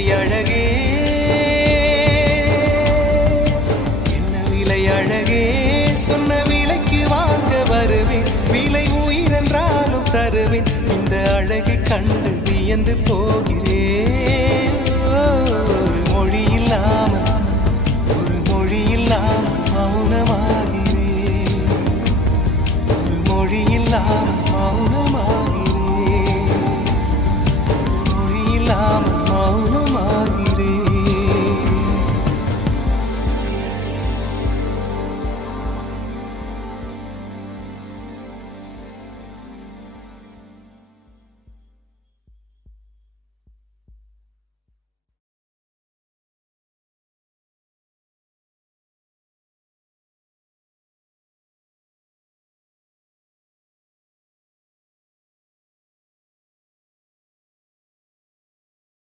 விலை அழகே, என்ன விலை அழகே, சொன்ன விலைக்கு வாங்க வருவேன், விலை உயிரென்றாலும் தருவேன், இந்த அழகை கண்டு வியந்து போகிறேன்.